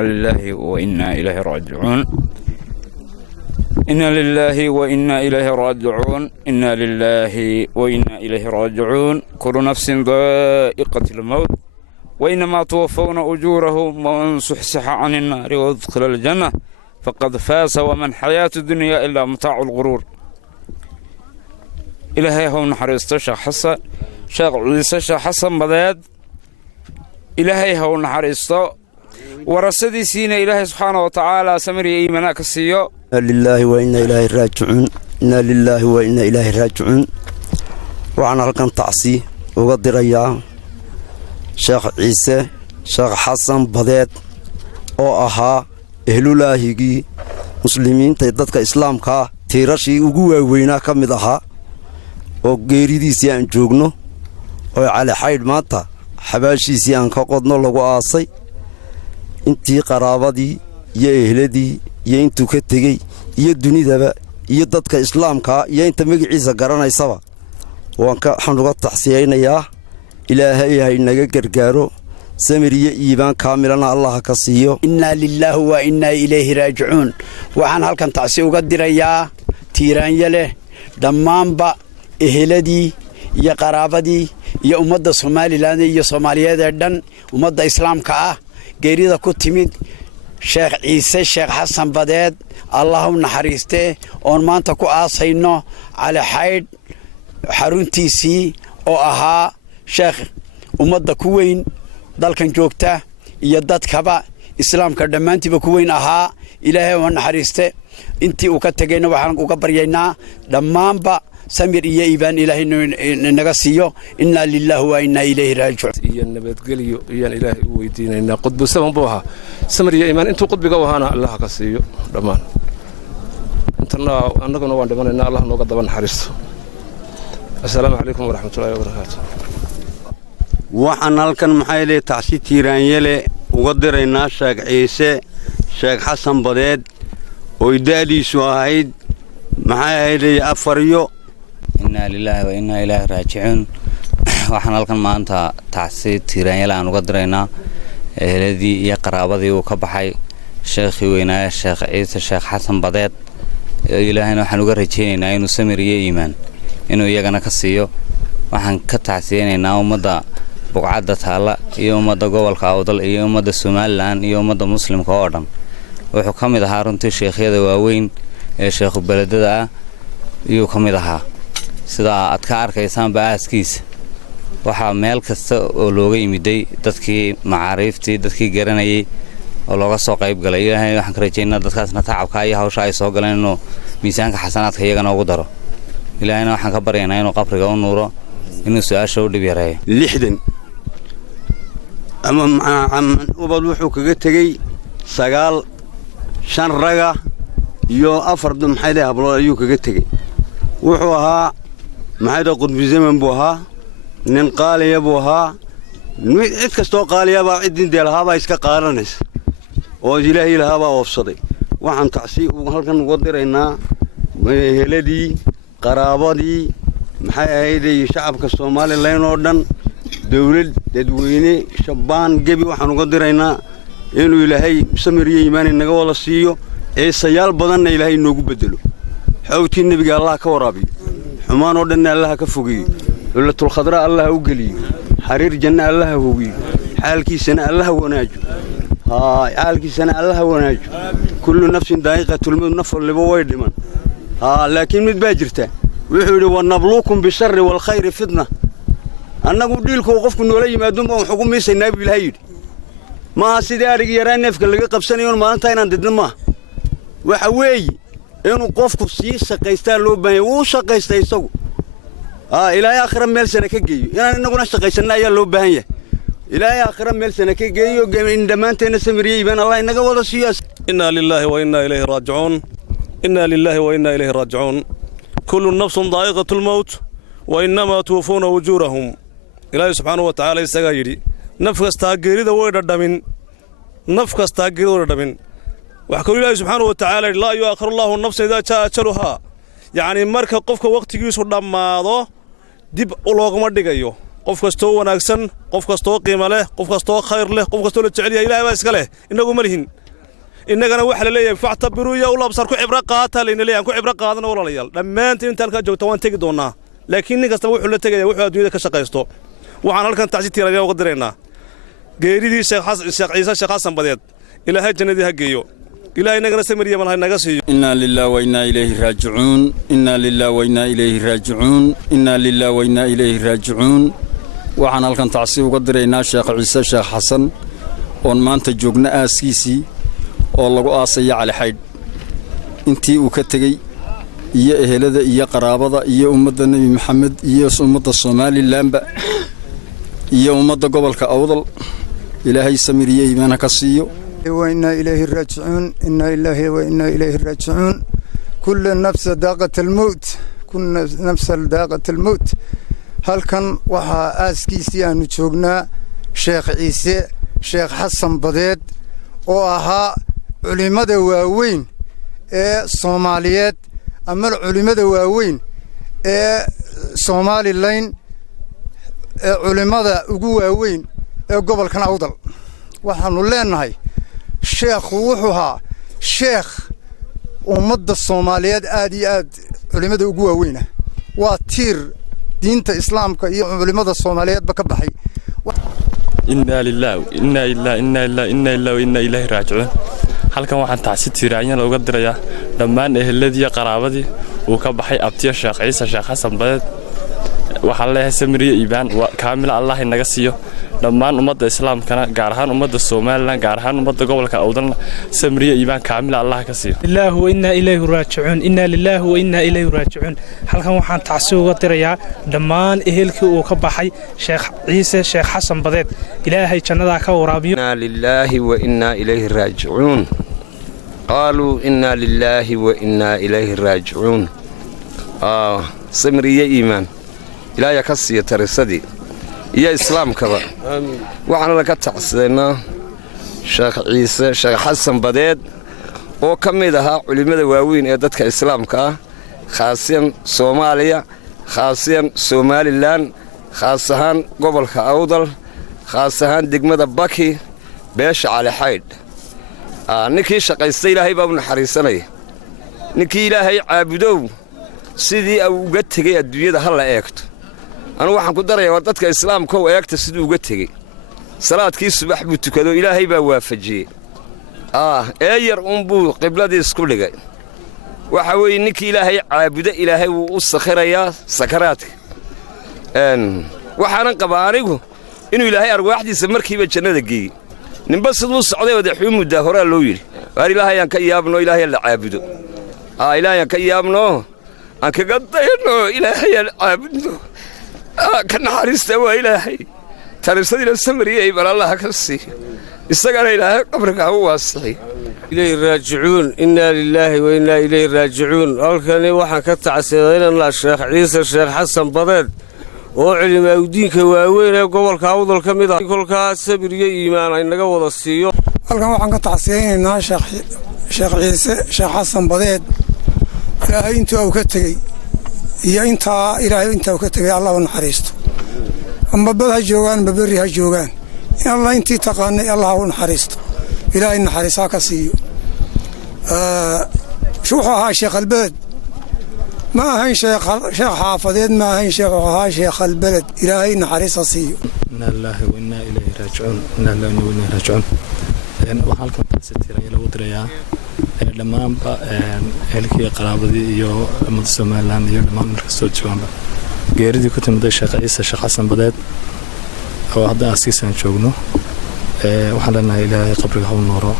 لله وإنا إليه راجعون. إنا لله وإنا إليه راجعون. إنا لله وإنا إليه راجعون. كل نفس ذائقة الموت وإنما توفون أجورهم ومن زحزح عن النار وادخل الجنة فقد فاز وما الحياة الدنيا إلا متاع الغرور. إلهي هو نحرست شيخ حسن شيخ عيسى شيخ حسن بديد. إلهي هو نحرسته ورسدي سينا إلهي سبحانه وتعالى سمري إيمانا كسيو. لله وإنا إليه راجعون. إنا لله وإنا إليه راجعون. وعن هلكن تعصي وقدر إياه شيخ عيسى شيخ حسن بديد oo ahaa ehlulaahigii muslimiinta dadka islaamka tiirashii ugu waaweynaa ka mid ahaa oo geeridiisii aan joogno oo cali xayd maanta xabaashiisii aan ka qodno lagu aasay intii qaraabadii iyo ehladii iyo intuu ka tegey iyo dunidaba iyo dadka islaamka iyo inta magaciisa garanaysaba waxaan uga taxsiyeynayaa ilaahay ha inaga gargaaro سمرية إيبان كاملنا الله كسيو. إنا لله وإنا إليه راجعون. وعن هالكن تعسيو قدر يا تيران يله دمان با إهلدي يا قرابدي يا أمد الصومالي لاني يا صومالية دردن أمد إسلام كا جريدة كتميد شيخ عيسى شيخ حسن بديد اللهم نحرسته أورمان تكو آسينه على حيد حرون تيسي أو أها شيخ أمد كوين dalkan joogta iyo dadkaba islaamka dhamaantiba ku weyn ahaa ilaahay oo naxariiste intii uu ka tagayna waxaan uga baryaynaa dhamaanba samir iyo iibaan ilaahay naga siiyo inna lillahi wa inna ilayhi raaji'un iyo nabadgeliyo iyo ilaahay u weydiinayna qudbu saban booha samir iyo iimaan intuu qudbiga wahaana allah ka siiyo dhamaan intana annaguna waan dhimanaynaa allah nooga daba naxariisto assalaamu alaykum wa rahmatullahi wa barakatuh. waxaan halkan maxay tacsi tiiraanyele uga diraynaa sheekh ciise sheekh xasan badeed oo idaadiisu ahayd maxay ahayd afariyo. inna lillahi wa inna ilayhi raaji'un. waxaan halkan maanta tacsi tiiraanyele aan uga diraynaa ehladii iyo qaraabadii uu ka baxay sheekhii weynaa sheekh ciise sheekh xasan badeed. ilaahayna waxaan uga rajaynaynaa inuu samir iyo iimaan inuu iyagana ka siiyo. waxaan ka tacsiyeynaynaa ummadda buqcadda taala iyo ummadda gobolka awdal iyo ummadda Soomaaliland iyo ummadda muslimka oo dhan. wuxuu ka mid ahaa runtii sheekhyada waaweyn ee sheekhu beledada ah iyo ka mid ahaa sida aad ka arkaysaan baaskiisa waxa meel kasta oo looga yimiday dadkii macaariiftii dadkii garanayay oo looga soo qayb galay. ilaahay waxaan ka rajaynaynaa dadkaasna tacabka iyo hawsha ay soo galeen inuu miisaanka xasanaadka iyagana ugu daro. ilaahayna waxaan ka baryaynaa inuu qabriga u nuuro inuu su'aasha u dhib yareeyo. 60 ama ubad wuxuu kaga tagay 9 5 raga iyo 4 maxay hablo ayuu kaga tagay. wuxuu ahaa maxay qudbi zaman buu ahaa nin qaaliya buu ahaa cid kastoo qaaliya baa cidin deelahaaba iska qaaranaysa oo ilaahay ilaahaba oofsaday. waxaan tacsi halkan uga diraynaa heladii qaraabadii maxay ahayd shacabka Soomaaliland oo dhan dawlad dadweyne shabaan gabi waxaan uga diraynaa inuu ilaahay samir iyo iimaan naga wada siiyo ee sayaal badan ilaahay noogu bedelo. xawtii nabiga Allah ka waraabiyo xumaan oo dhan Allah ka fogeeyo ulatul khadra Allah u galiyo xariir janna Allah hubiyo xaalkiisana Allah wanaajo xaalkiisana Allah wanaajo kullu nafsin daa'iqatul maut nafar liba way dhiman laakiin mid baa jirta wuxuu yiri wa nabluukum bi sharri wal khayri fitna. annagu dhiilku qofku noola yimaado ma wuxuu gumaysanaa ilaahay yiri ma sidii arig yaraan neefka laga qabsanayo maanta inaan didna ma waxa weey inuu qofku sii shaqaystaa loo baahan yahay uu shaqaystay isagu ilaahay aakhira meel sana ka geeyo inaan inaguna shaqaysanaa ayaa loo baahan yahay. ilaahay aakhira meel sana ka geeyo in dhamaanteena samiriyay baan Allah inaga wada siiyo. inna lillahi wa inna ilayhi raaji'un. inna lillahi wa inna ilayhi raaji'un. kullu nafsin daa'iqatul maut wa innama tuwafuna ujurahum. ilaahay subhanahu wa ta'ala isaga yiri naf kasta geerida way dhadhamin naf kasta geerida way dhadhamin. wax kale ilaahay subhanahu wa ta'ala la yu'akhiru Allahu nafsan idha jaa ajaluha. yani marka qofka waqtigiisu dhamaado dib loogama dhigayo qof kastoo wanaagsan qof kastoo qiimo leh qof kastoo khayr leh qof kastoo la jecel yahay ilaahay baa iska leh inagu ma lihin innagana waxa la leeyahay factabiru ya ulabsar ku cibra qaata leena leeyahay ku cibra qaadana walaalayaal dhammaantiin intaan ka joogto waan tagi doonaa laakiin nin kasta wuxuu la tagayaa wuxuu adduunyada ka shaqaysto waxaan halkan tacsi tiiraya uga direynaa geeridii sheekh ciise sheekh xasan badeed ilaahay jannadii ha geeyo ilaahay nagana samiriya malahay naga siiyo inna lillahi wa inna ilayhi raaji'uun inna lillahi wa inna ilayhi raaji'uun inna lillahi wa inna ilayhi raaji'uun waxaan halkan tacsi uga direynaa sheekh ciise sheekh xasan oon maanta joogna aaskiisii oo lagu aasaya cali xaydh intii uu ka tegey iyo ehelada iyo qaraabada iyo ummadda nebi maxamed iyo ummadda somalilanba iyo ummadda gobolka awdal ilaahay samiriye iimaana ka siiyo وإنا إليه راجعون إنا إله وإنا إليه راجعون كل نفس ذائقة الموت كل نفس ذائقة الموت هل كان وحا آسكيسي أنو جوغنا شيخ عيسى شيخ حسن بديد وأها علماء واوين صوماليات أما العلماء واوين صومالي اللين علماء واوين قبل كان أوضل وحنو لينهاي sheekh wuxuu ahaa sheekh ummadda Soomaaliyeed aad iyo aad culimada ugu waaweyn waa tiir diinta islaamka iyo culimada Soomaaliyeed ba ka baxay inna lillahi inna ilaahi raaji'uun halkan waxaan tacsi tiiraayeen uga dirayaa dhammaan eheladii qaraabadii uu ka baxay abtiya sheekh ciise sheekh xasan badeed waxa la yahay samiriye iibaan kaamil allah inaga siiyo dhammaan ummadda islaamkana gaar ahaan ummadda Soomaaliland gaar ahaan ummadda gobolka awdalna samriye iibaan kaamil Allah ka siiyo ilaahu wa inna ilayhi raaji'uun inna lillahi wa inna ilayhi raaji'uun halkan waxaan tacsi uga dirayaa dhammaan ehelkii uu ka baxay sheekh ciise sheekh xasan badeed ilaahay jannada ka waraabiyo inna lillahi wa inna ilayhi raaji'uun qaalu inna lillahi wa inna ilayhi raaji'uun samriye iimaan ilaahay ka siiyo tarisadii يا إسلام كذا وعنا لك تعصينا شيخ عيسى شيخ حسن بديد وكم إذا علماء واوين إدتك إسلام كا خاصيا صوماليا خاصيا سوماليلان خاصهان قبل كأوضل خاصهان دقمة باكي بيش على حيد نكي شقيستي لهي بابن حريصني نكي لهي عابدو سيدي أو قتكي الدنيا هلا إيكت أنا waxaan ku darayaa war dadka islaamka oo eegta sidii uga tagay salaadkii subax buu tukado ilaahay baa waafajiyay eeyar buu qibladii isku dhigay waxa weey ninkii ilaahay caabuda ilaahay wuu u sakhirayaa sakaraadka waxaan qabaa anigu inuu ilaahay arwaaxdiisa markiiba jannada geeyay ninba sidoo socday wadaxuu muddo hore loo yiri war ilaahay aan ka yaabno ilaahay la caabudo ilaahay aan ka yaabno aan ka gadayno ilaahay aan caabudno كان حارسته وإلهي ترسل إلى السمرية بل الله كسي استقال إلهي قبرك هو واسعي إليه راجعون إنا لله وإنا إليه راجعون أولكني وحن كتعسيدين الله الشيخ عيسى الشيخ حسن بديد وعلم أوديك واوين قبل كأوضل كميدا كل كاسبرية إيمان إنك وضع السيو أولكني وحن كتعسيدين الشيخ عيسى الشيخ حسن بديد إلهي أنتو أو كتغي iyo inta ilaahay inta ka tagay Allah u naxariisto ama bada joogan babari ha joogan in Allah intii taqaanay Allah u naxariisto ilaahay naxariisa ka siiyo shuuxaha sheekh albad ma ahan sheekh xaafadeed ma ahan sheekh albad ilaahay naxariisa siiyo inna lillahi wa inna ilayhi raaji'uun inna lillahi wa inna ilayhi raaji'uun waxaan halkan tacsiiraya lagu dirayaa dhammaanba ehelkii qaraabadii iyo ummadda Soomaaliland iyo dhammaan markastoo jooganba geeridii ku timid sheekh ciise sheekh xasan badeed oo hadda asiisan joogno waxaan leenahay ilaahay qabriga ha u nooro